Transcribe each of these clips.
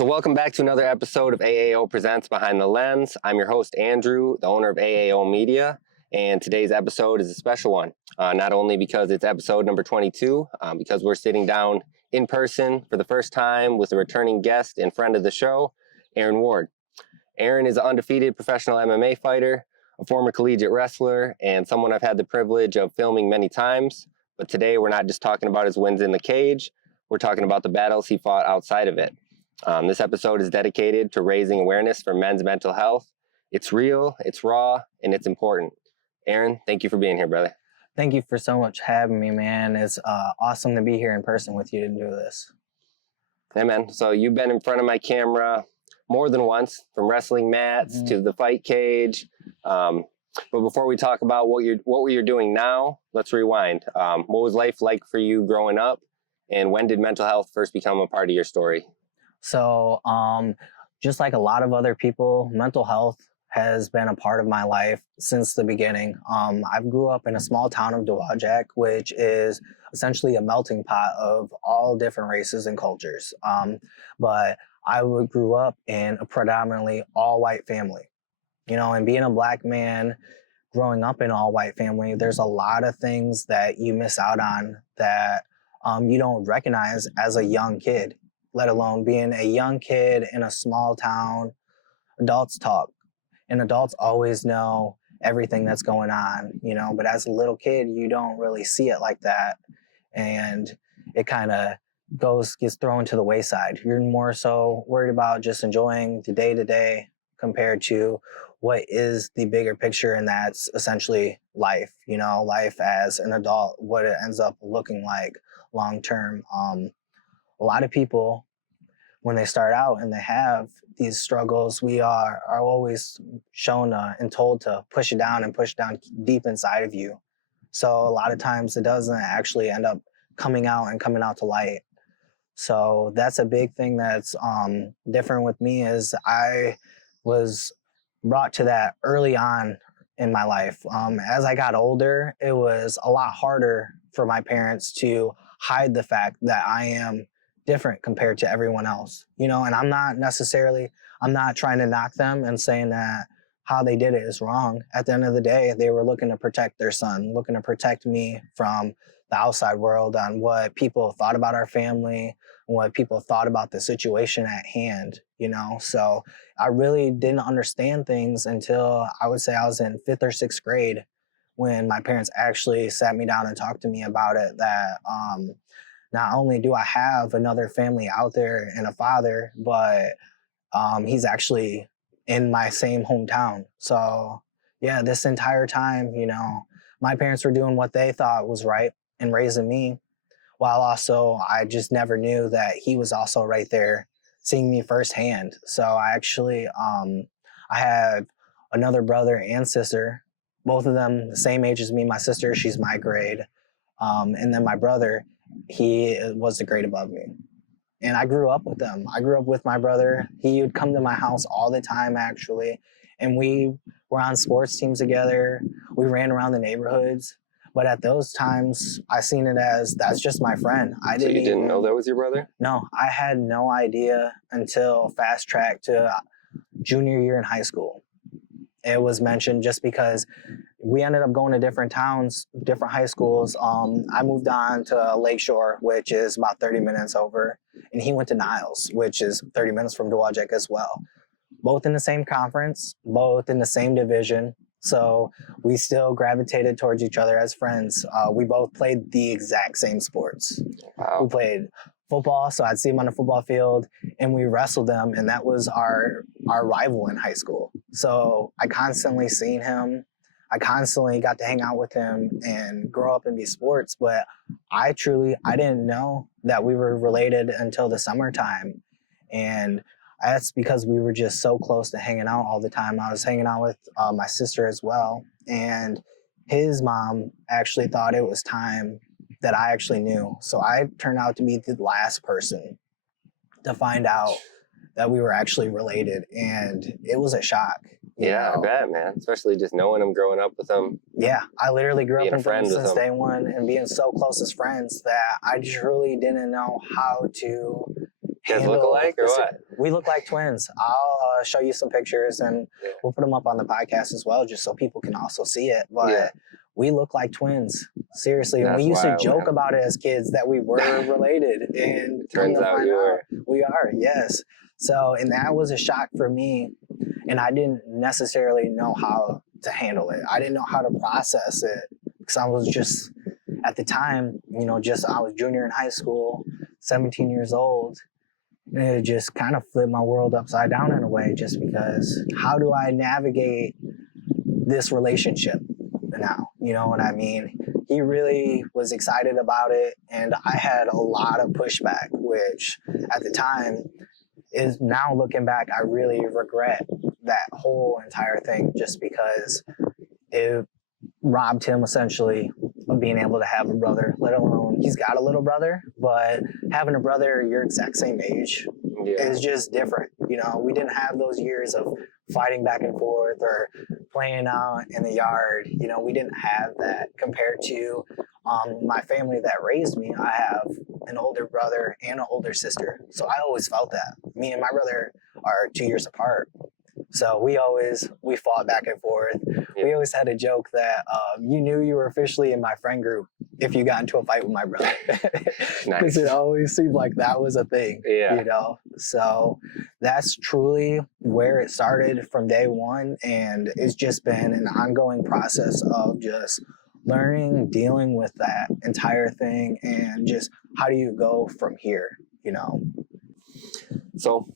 So welcome back to another episode of AAO Presents Behind the Lens. I'm your host, Andrew, the owner of AAO Media, and today's episode is a special one, not only because it's episode number 22, because we're sitting down in person for the first time with a returning guest and friend of the show, Aaron Ward. Aaron is an undefeated professional MMA fighter, a former collegiate wrestler, and someone I've had the privilege of filming many times. But today we're not just talking about his wins in the cage, we're talking about the battles he fought outside of it. This episode is dedicated to raising awareness for men's mental health. It's real, it's raw, and it's important. Aaron, thank you for being here, brother. Thank you for so much having me, man. It's awesome to be here in person with you to do this. Hey, man. So you've been in front of my camera more than once, from wrestling mats to the fight cage. But before we talk about what you're doing now, let's rewind. What was life like for you growing up, and when did mental health first become a part of your story? So just like a lot of other people, mental health has been a part of my life since the beginning. I grew up in a small town of Dowagiac, which is essentially a melting pot of all different races and cultures. But I grew up in a predominantly all-white family. You know, and being a black man, growing up in an all-white family, there's a lot of things that you miss out on that you don't recognize as a young kid, let alone being a young kid in a small town. Adults talk, and adults always know everything that's going on, you know, but as a little kid, you don't really see it like that. And it kind of gets thrown to the wayside. You're more so worried about just enjoying the day-to-day compared to what is the bigger picture, and that's essentially life, you know, life as an adult, what it ends up looking like long-term. A lot of people, when they start out and they have these struggles, we are always shown and told to push it down and push down deep inside of you. So a lot of times it doesn't actually end up coming out to light. So that's a big thing that's different with me, is I was brought to that early on in my life. As I got older, it was a lot harder for my parents to hide the fact that I am different compared to everyone else, you know, and I'm not trying to knock them and saying that how they did it is wrong. At the end of the day, they were looking to protect their son, looking to protect me from the outside world on what people thought about our family, what people thought about the situation at hand, you know. So I really didn't understand things until I would say I was in 5th or 6th grade, when my parents actually sat me down and talked to me about it, that not only do I have another family out there and a father, but he's actually in my same hometown. So yeah, this entire time, you know, my parents were doing what they thought was right in raising me, while also I just never knew that he was also right there seeing me firsthand. So I actually, I have another brother and sister, both of them the same age as me. My sister, she's my grade. And then my brother, he was the grade above me. And I grew up with them. I grew up with my brother. He would come to my house all the time, actually. And we were on sports teams together. We ran around the neighborhoods. But at those times, I seen it as, that's just my friend. So you didn't know that was your brother? No, I had no idea until fast track to junior year in high school. It was mentioned just because we ended up going to different towns, different high schools. I moved on to Lakeshore, which is about 30 minutes over, and he went to Niles, which is 30 minutes from Dowagiac as well. Both in the same conference, both in the same division. So we still gravitated towards each other as friends. We both played the exact same sports. Wow. We played football, so I'd see him on the football field, and we wrestled them, and that was our rival in high school. So I constantly seen him. I constantly got to hang out with him and grow up and be sports, but I didn't know that we were related until the summertime. And that's because we were just so close to hanging out all the time. I was hanging out with my sister as well, and his mom actually thought it was time that I actually knew. So I turned out to be the last person to find out that we were actually related, and it was a shock. Yeah, I bet, man. Especially just knowing him, growing up with him. Yeah, I literally grew up with him since day one, and being so close as friends that I truly didn't know how to You guys look handle alike or this. what? We look like twins. I'll show you some pictures and we'll put them up on the podcast as well, just so people can also see it. But we look like twins. Seriously. And we used to joke about it as kids that we were related. And turns out you are. We are, yes. So, and that was a shock for me. And I didn't necessarily know how to handle it. I didn't know how to process it because I was just, at the time, I was junior in high school, 17 years old. And it just kind of flipped my world upside down in a way, just because how do I navigate this relationship now? You know what I mean? He really was excited about it, and I had a lot of pushback, which at the time is, now looking back, I really regret that whole entire thing, just because it robbed him essentially of being able to have a brother, let alone he's got a little brother, but having a brother your exact same age is just different. We didn't have those years of fighting back and forth or playing out in the yard. We didn't have that compared to my family that raised me. I have an older brother and an older sister. So I always felt that. Me and my brother are 2 years apart. So we fought back and forth. We always had a joke that you knew you were officially in my friend group if you got into a fight with my brother. Because it always seemed like that was a thing, So that's truly where it started from day one. And it's just been an ongoing process of just learning, dealing with that entire thing, and just how do you go from here, So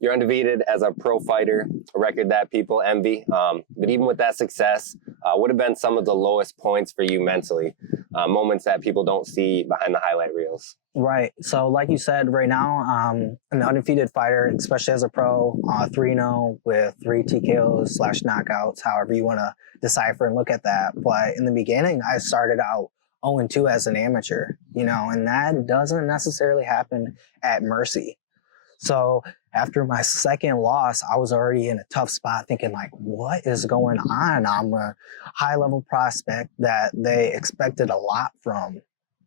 you're undefeated as a pro fighter, a record that people envy. But even with that success, what have been some of the lowest points for you mentally? Moments that people don't see behind the highlight reels. Right. So like you said, right now, an undefeated fighter, especially as a pro, 3-0 with 3 TKOs / knockouts, however you want to decipher and look at that. But in the beginning, I started out 0-2 as an amateur, and that doesn't necessarily happen at Mercy. So after my second loss, I was already in a tough spot thinking like, what is going on? I'm a high level prospect that they expected a lot from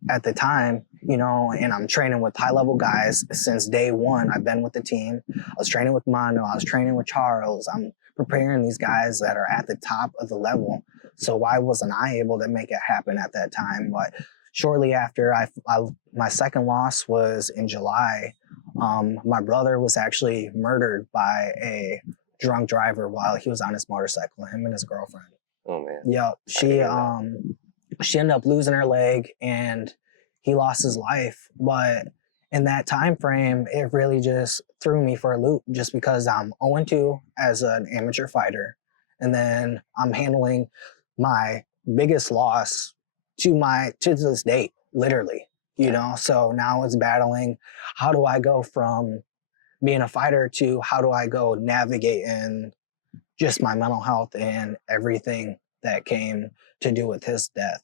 at the time, and I'm training with high level guys since day one. I've been with the team. I was training with Mondo. I was training with Charles. I'm preparing these guys that are at the top of the level. So why wasn't I able to make it happen at that time? But shortly after my second loss was in July. My brother was actually murdered by a drunk driver while he was on his motorcycle, him and his girlfriend. Oh man. Yeah. She ended up losing her leg and he lost his life. But in that time frame, it really just threw me for a loop, just because I'm 0-2 as an amateur fighter. And then I'm handling my biggest loss to this date, literally. So now it's battling. How do I go from being a fighter to how do I go navigating just my mental health and everything that came to do with his death,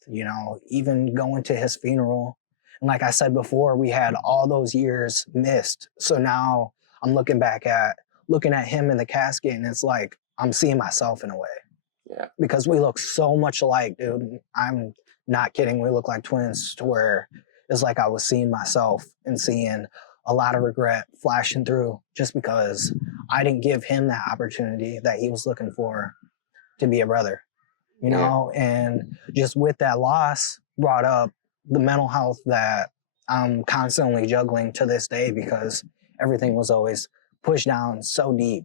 even going to his funeral. And like I said before, we had all those years missed. So now I'm looking at him in the casket, and it's like I'm seeing myself in a way. Yeah. Because we look so much alike, dude. I'm not kidding. We look like twins, to where it's like I was seeing myself and seeing a lot of regret flashing through, just because I didn't give him that opportunity that he was looking for to be a brother, and just with that loss brought up the mental health that I'm constantly juggling to this day, because everything was always pushed down so deep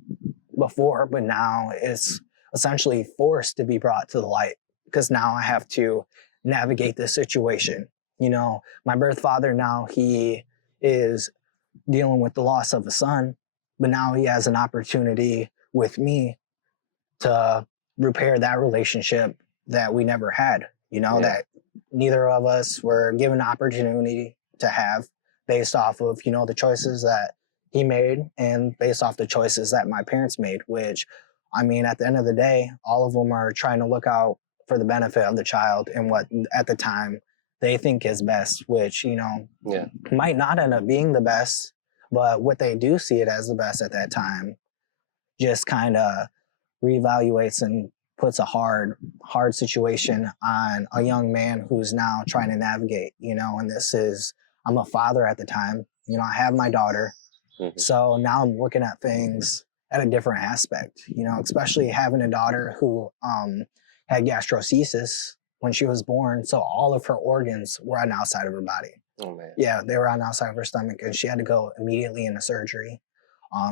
before, but now it's essentially forced to be brought to the light, because now I have to navigate this situation. My birth father now, he is dealing with the loss of a son, but now he has an opportunity with me to repair that relationship that we never had, that neither of us were given the opportunity to have, based off of, the choices that he made and based off the choices that my parents made, which, I mean, at the end of the day, all of them are trying to look out for the benefit of the child and what at the time they think is best, which, might not end up being the best, but what they do see it as the best at that time just kind of reevaluates and puts a hard situation on a young man who's now trying to navigate, and I'm a father at the time. I have my daughter. Mhm. So now I'm looking at things at a different aspect, especially having a daughter who had gastrocesis when she was born. So all of her organs were on the outside of her body. Oh man. Yeah, they were on the outside of her stomach, and she had to go immediately into surgery.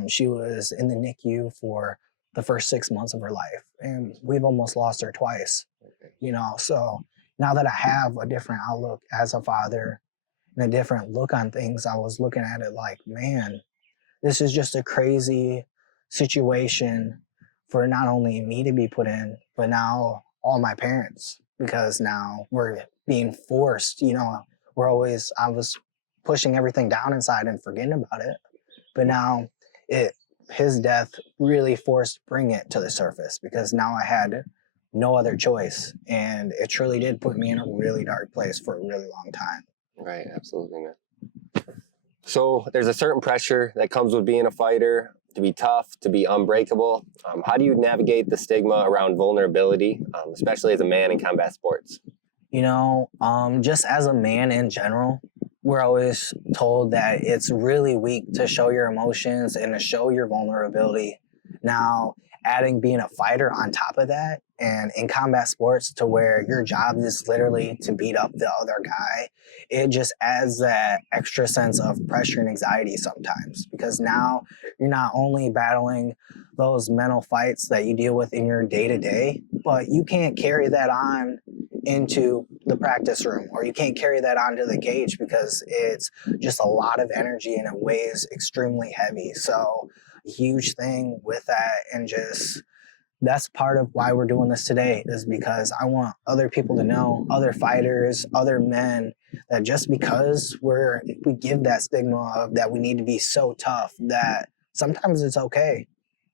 She was in the NICU for the first 6 months of her life, and we've almost lost her twice. Okay. So now that I have a different outlook as a father and a different look on things, I was looking at it like, man, this is just a crazy situation for not only me to be put in, but now all my parents, because now we're being forced, I was pushing everything down inside and forgetting about it. But now it, his death really forced bring it to the surface because now I had no other choice. And it truly did put me in a really dark place for a really long time. Right, absolutely, man. So there's a certain pressure that comes with being a fighter, to be tough, to be unbreakable. How do you navigate the stigma around vulnerability, especially as a man in combat sports? Just as a man in general, we're always told that it's really weak to show your emotions and to show your vulnerability. Now, adding being a fighter on top of that, and in combat sports to where your job is literally to beat up the other guy, it just adds that extra sense of pressure and anxiety sometimes because now you're not only battling those mental fights that you deal with in your day to day, but you can't carry that on into the practice room or you can't carry that onto the cage because it's just a lot of energy and it weighs extremely heavy. So a huge thing with that, and just that's part of why we're doing this today, is because I want other people to know, other fighters, other men, that just because we give that stigma of that we need to be so tough, that sometimes it's okay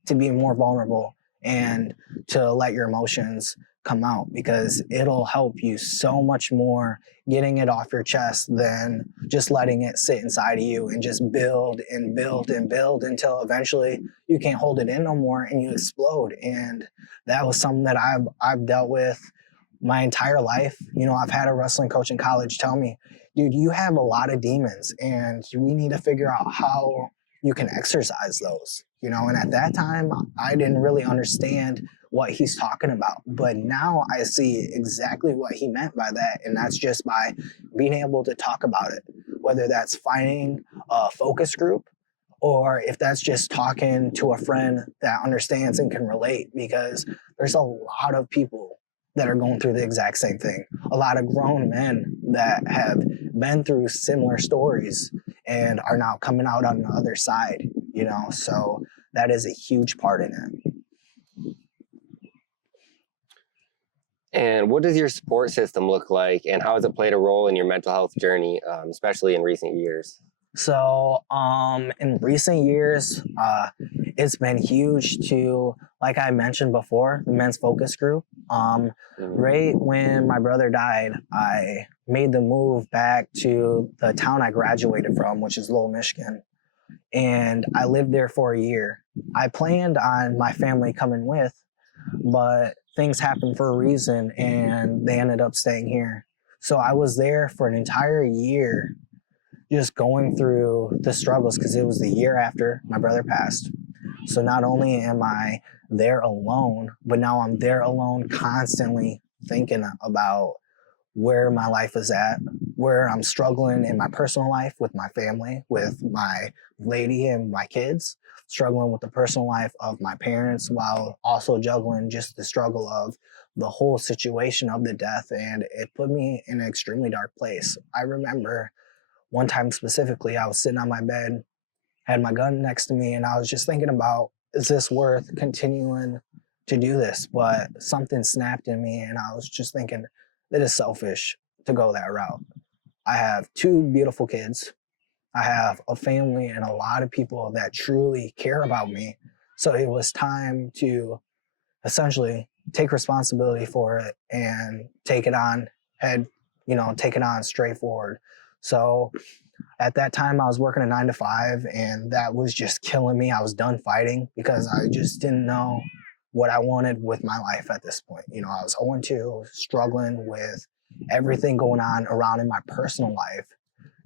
to be more vulnerable and to let your emotions come out, because it'll help you so much more getting it off your chest than just letting it sit inside of you and just build and build and build until eventually you can't hold it in no more and you explode. And that was something that I've dealt with my entire life. I've had a wrestling coach in college tell me, dude, you have a lot of demons and we need to figure out how you can exercise those. And at that time I didn't really understand what he's talking about, but now I see exactly what he meant by that, and that's just by being able to talk about it, whether that's finding a focus group or if that's just talking to a friend that understands and can relate, because there's a lot of people that are going through the exact same thing, a lot of grown men that have been through similar stories and are now coming out on the other side, so that is a huge part in it. And what does your support system look like, and how has it played a role in your mental health journey, especially in recent years? So in recent years, it's been huge to, like I mentioned before, the men's focus group. Right when my brother died, I made the move back to the town I graduated from, which is Lowell, Michigan. And I lived there for a year. I planned on my family coming with, but things happened for a reason and they ended up staying here. So I was there for an entire year just going through the struggles, because it was the year after my brother passed. So not only am I there alone, but now I'm there alone constantly thinking about where my life is at, where I'm struggling in my personal life with my family, with my lady and my kids, struggling with the personal life of my parents, while also juggling just the struggle of the whole situation of the death. And it put me in an extremely dark place. I remember one time specifically, I was sitting on my bed, had my gun next to me, and I was just thinking about, is this worth continuing to do this? But something snapped in me, and I was just thinking, it is selfish to go that route. I have two beautiful kids. I have a family and a lot of people that truly care about me. So it was time to essentially take responsibility for it and take it on take it on straight forward. So at that time I was working a 9 to 5, and that was just killing me. I was done fighting because I just didn't know what I wanted with my life at this point. I was 0-2, struggling with everything going on around in my personal life.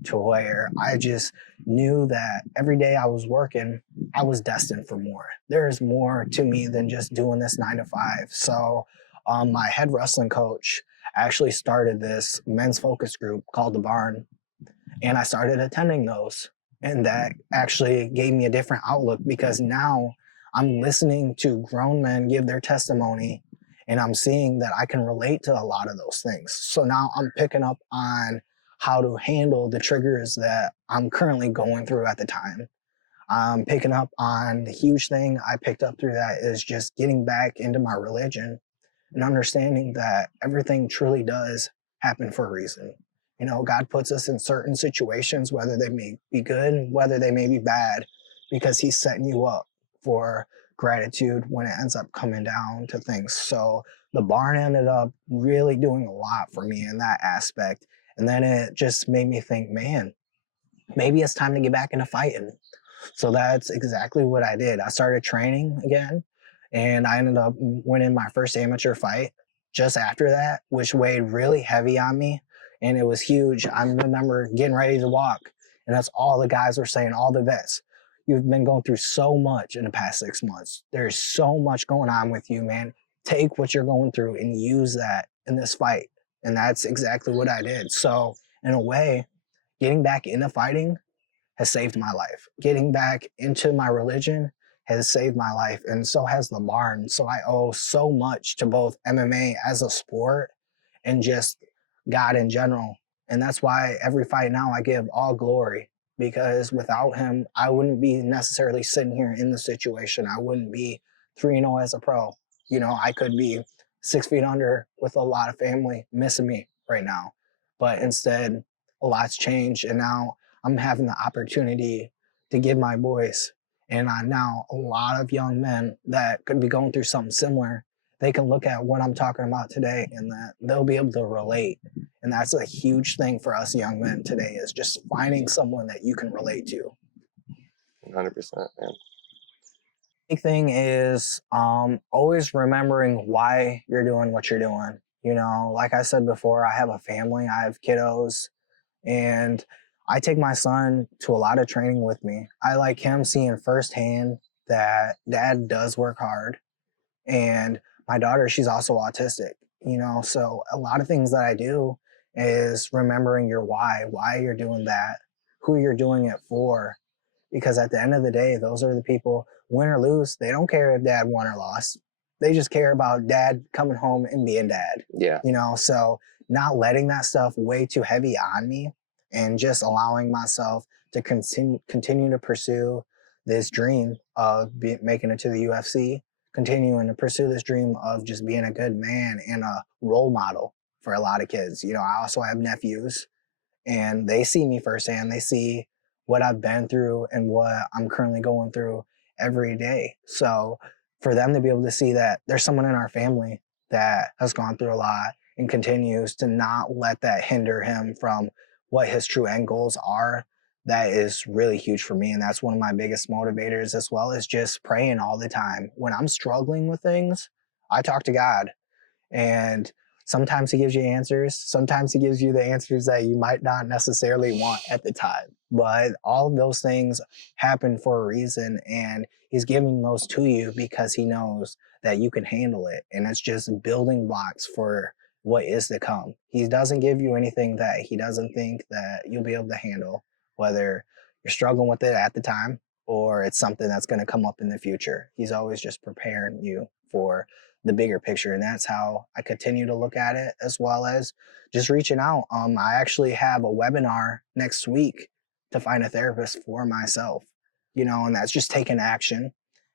to where I just knew that every day I was working, I was destined for more. There's more to me than just doing this 9 to 5. So, my head wrestling coach actually started this men's focus group called The Barn, and I started attending those. And that actually gave me a different outlook because now I'm listening to grown men give their testimony and I'm seeing that I can relate to a lot of those things. So now I'm picking up on how to handle the triggers that I'm currently going through at the time. I'm picking up on the huge thing I picked up through that is just getting back into my religion and understanding that everything truly does happen for a reason. You know, God puts us in certain situations, whether they may be good, whether they may be bad, because He's setting you up for gratitude when it ends up coming down to things. So the barn ended up really doing a lot for me in that aspect. And then it just made me think, man, maybe it's time to get back into fighting. So that's exactly what I did. I started training again and I ended up winning my first amateur fight just after that, which weighed really heavy on me. And it was huge. I remember getting ready to walk, and that's all the guys were saying, all the vets. You've been going through so much in the past 6 months. There's so much going on with you, man. Take what you're going through and use that in this fight. And that's exactly what I did. So, in a way, getting back into fighting has saved my life. Getting back into my religion has saved my life, and so has the barn. So I owe so much to both MMA as a sport and just God in general. And that's why every fight now I give all glory because without him, I wouldn't be necessarily sitting here in the situation. I wouldn't be 3-0 as a pro. You know, I could be 6 feet under with a lot of family missing me right now. But instead, a lot's changed, and now I'm having the opportunity to give my voice. And now a lot of young men that could be going through something similar, they can look at what I'm talking about today and that they'll be able to relate. And that's a huge thing for us young men today is just finding someone that you can relate to. 100%, man. Big thing is always remembering why you're doing what you're doing. You know, like I said before, I have a family, I have kiddos, and I take my son to a lot of training with me. I like him seeing firsthand that dad does work hard. And my daughter, she's also autistic, you know, so a lot of things that I do is remembering your why you're doing that, who you're doing it for. Because at the end of the day, those are the people, win or lose, they don't care if dad won or lost. They just care about dad coming home and being dad. Yeah. You know, so not letting that stuff weigh too heavy on me and just allowing myself to continue to pursue this dream of making it to the UFC, continuing to pursue this dream of just being a good man and a role model for a lot of kids. You know, I also have nephews and they see me firsthand. They see what I've been through and what I'm currently going through every day. So for them to be able to see that there's someone in our family that has gone through a lot and continues to not let that hinder him from what his true end goals are, that is really huge for me. And that's one of my biggest motivators, as well as just praying all the time. When I'm struggling with things, I talk to God, and sometimes He gives you answers. Sometimes He gives you the answers that you might not necessarily want at the time. But all of those things happen for a reason, and He's giving those to you because He knows that you can handle it. And it's just building blocks for what is to come. He doesn't give you anything that He doesn't think that you'll be able to handle, whether you're struggling with it at the time or it's something that's going to come up in the future. He's always just preparing you for the bigger picture. And that's how I continue to look at it, as well as just reaching out. I actually have a webinar next week to find a therapist for myself, you know, and that's just taking action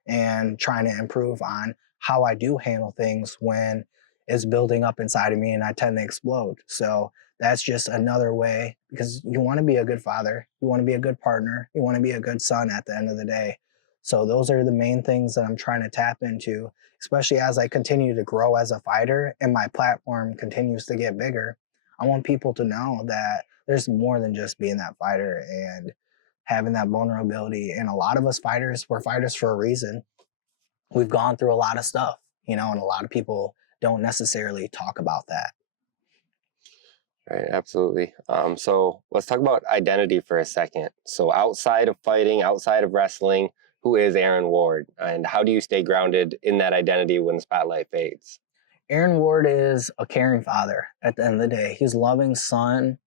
and trying to improve on how I do handle things when it's building up inside of me and I tend to explode. So that's just another way, because you want to be a good father, you want to be a good partner, you want to be a good son at the end of the day. So those are the main things that I'm trying to tap into, especially as I continue to grow as a fighter and my platform continues to get bigger. I want people to know that there's more than just being that fighter and having that vulnerability. And a lot of us fighters, we're fighters for a reason. We've gone through a lot of stuff, you know, and a lot of people don't necessarily talk about that. Right, absolutely. So let's talk about identity for a second. So outside of fighting, outside of wrestling, who is Aaron Ward, and how do you stay grounded in that identity when the spotlight fades? Aaron Ward is a caring father at the end of the day. He's a loving son.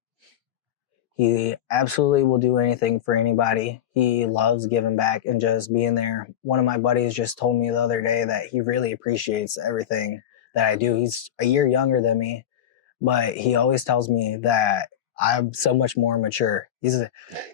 He absolutely will do anything for anybody. He loves giving back and just being there. One of my buddies just told me the other day that he really appreciates everything that I do. He's a year younger than me, but he always tells me that I'm so much more mature.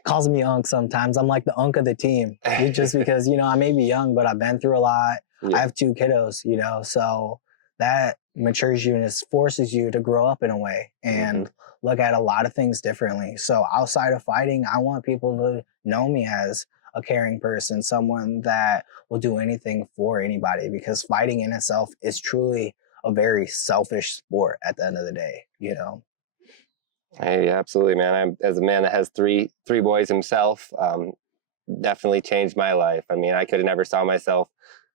Calls me Unc sometimes. I'm like the Unc of the team, just because, I may be young, but I've been through a lot. I Yeah. have two kiddos, so that matures you and it forces you to grow up in a way and look at a lot of things differently. So outside of fighting, I want people to know me as a caring person, someone that will do anything for anybody, because fighting in itself is truly a very selfish sport at the end of the day. Hey, absolutely, man. I'm as a man that has three boys himself. Definitely changed my life. I mean, I could have never saw myself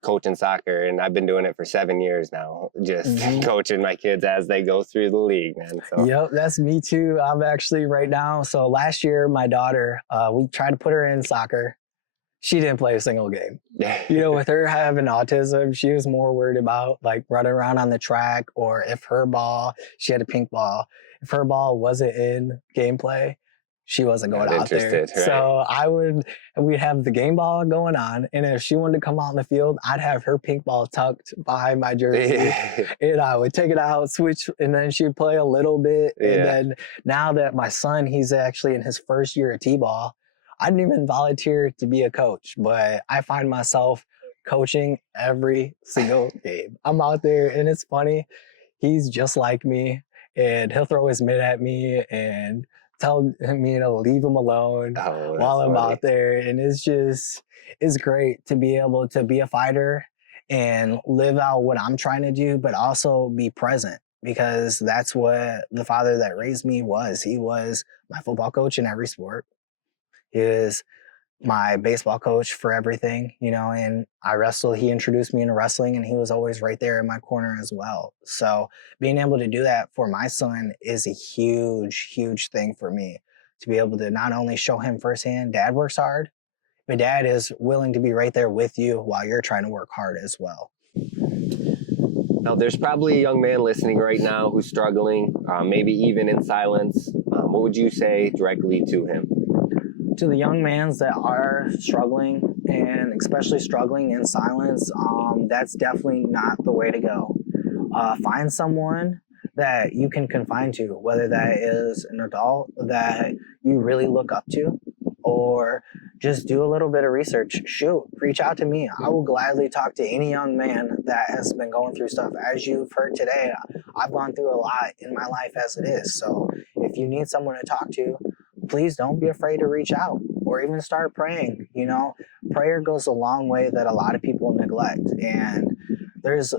coaching soccer, and I've been doing it for 7 years now, just coaching my kids as they go through the league, man. So Yep, that's me too. I'm actually right now. So last year, my daughter, we tried to put her in soccer. She didn't play a single game. With her having autism, she was more worried about like running around on the track, or if her ball, she had a pink ball. If her ball wasn't in gameplay, she wasn't going Not out there. interested, right? So we'd have the game ball going on. And if she wanted to come out in the field, I'd have her pink ball tucked behind my jersey and I would take it out, switch, and then she'd play a little bit. And then now that my son, he's actually in his first year of T-ball, I didn't even volunteer to be a coach, but I find myself coaching every single game. I'm out there and it's funny. He's just like me and he'll throw his mitt at me and tell me to leave him alone while I'm out there. And it's great to be able to be a fighter and live out what I'm trying to do, but also be present, because that's what the father that raised me was. He was my football coach in every sport. He is my baseball coach for everything, and I wrestled. He introduced me into wrestling and he was always right there in my corner as well. So being able to do that for my son is a huge, huge thing for me, to be able to not only show him firsthand, dad works hard, but dad is willing to be right there with you while you're trying to work hard as well. Now, there's probably a young man listening right now who's struggling, maybe even in silence. What would you say directly to him? To the young mans that are struggling, and especially struggling in silence, that's definitely not the way to go. Find someone that you can confide to, whether that is an adult that you really look up to, or just do a little bit of research. Reach out to me. I will gladly talk to any young man that has been going through stuff. As you've heard today, I've gone through a lot in my life as it is. So if you need someone to talk to, please don't be afraid to reach out or even start praying. Prayer goes a long way that a lot of people neglect. And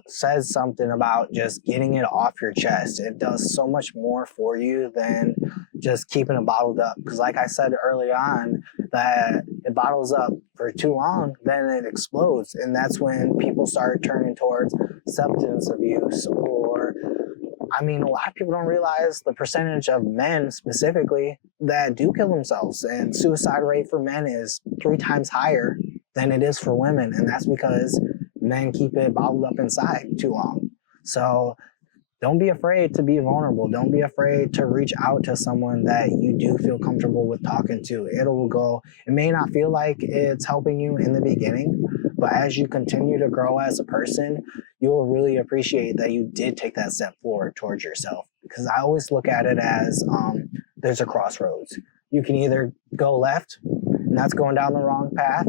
says something about just getting it off your chest. It does so much more for you than just keeping it bottled up. Because like I said early on, that it bottles up for too long, then it explodes. And that's when people start turning towards substance abuse, or a lot of people don't realize the percentage of men specifically that do kill themselves, and suicide rate for men is 3 times higher than it is for women. And that's because men keep it bottled up inside too long. So don't be afraid to be vulnerable. Don't be afraid to reach out to someone that you do feel comfortable with talking to. It may not feel like it's helping you in the beginning, but as you continue to grow as a person, you'll really appreciate that you did take that step forward towards yourself. Because I always look at it as there's a crossroads. You can either go left, and that's going down the wrong path,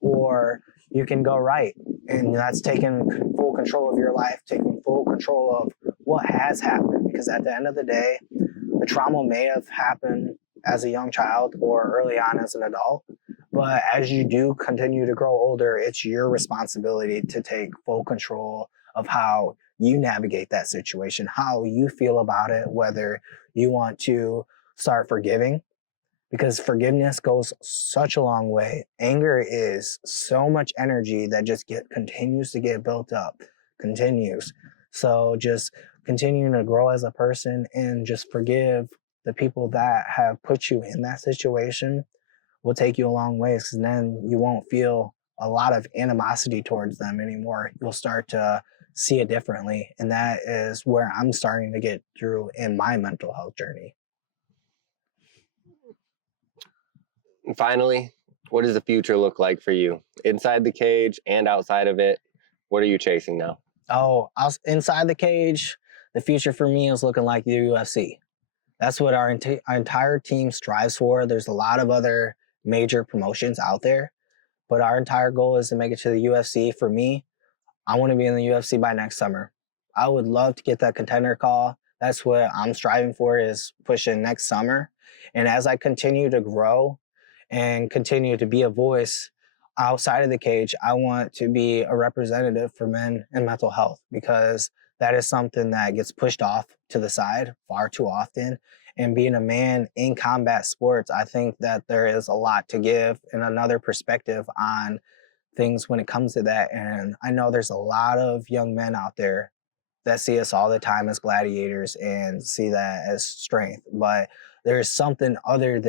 or you can go right, and that's taking full control of your life, taking full control of what has happened. Because at the end of the day, the trauma may have happened as a young child or early on as an adult, but as you do continue to grow older, it's your responsibility to take full control of how you navigate that situation, how you feel about it, whether you want to start forgiving, because forgiveness goes such a long way. Anger is so much energy that just continues to get built up, continues. So just continuing to grow as a person and just forgive the people that have put you in that situation will take you a long ways, because then you won't feel a lot of animosity towards them anymore. You'll start to see it differently. And that is where I'm starting to get through in my mental health journey. And finally, what does the future look like for you? Inside the cage and outside of it, what are you chasing now? Inside the cage, the future for me is looking like the UFC. That's what our entire team strives for. There's a lot of other major promotions out there, but our entire goal is to make it to the UFC. For me, I want to be in the UFC by next summer. I would love to get that contender call. That's what I'm striving for, is pushing next summer. And as I continue to grow and continue to be a voice outside of the cage, I want to be a representative for men and mental health, because that is something that gets pushed off to the side far too often. And being a man in combat sports, I think that there is a lot to give and another perspective on things when it comes to that. And I know there's a lot of young men out there that see us all the time as gladiators and see that as strength, but there's some other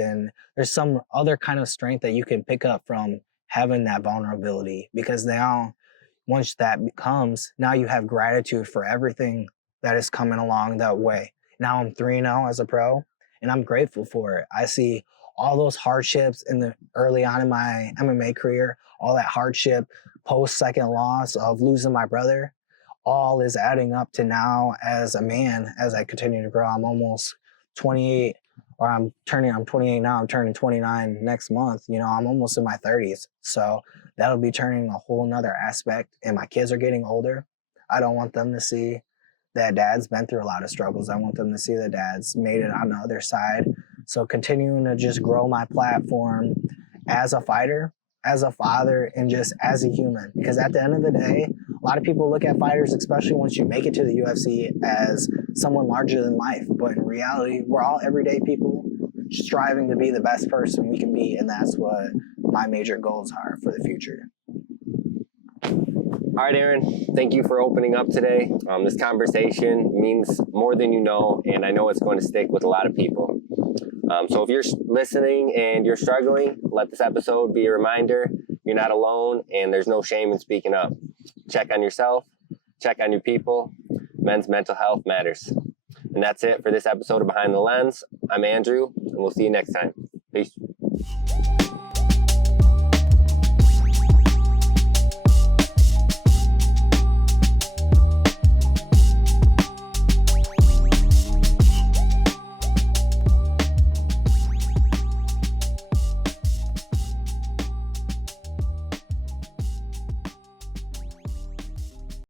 kind of strength that you can pick up from having that vulnerability, because now once that comes, now you have gratitude for everything that is coming along that way. Now I'm 3-0 as a pro, and I'm grateful for it. I see all those hardships early on in my MMA career, all that hardship post second loss of losing my brother, all is adding up to now as a man, as I continue to grow. I'm almost 28, or I'm 28 now, I'm turning 29 next month. I'm almost in my 30s. So that'll be turning a whole nother aspect, and my kids are getting older. I don't want them to see that dad's been through a lot of struggles. I want them to see that dad's made it on the other side. So continuing to just grow my platform as a fighter, as a father, and just as a human. Because at the end of the day, a lot of people look at fighters, especially once you make it to the UFC, as someone larger than life. But in reality, we're all everyday people striving to be the best person we can be. And that's what my major goals are for the future. All right, Aaron, thank you for opening up today. This conversation means more than you know, and I know it's going to stick with a lot of people. So if you're listening and you're struggling, let this episode be a reminder you're not alone, and there's no shame in speaking up. Check on yourself, check on your people. Men's mental health matters. And that's it for this episode of Behind the Lens. I'm Andrew, and we'll see you next time. Peace.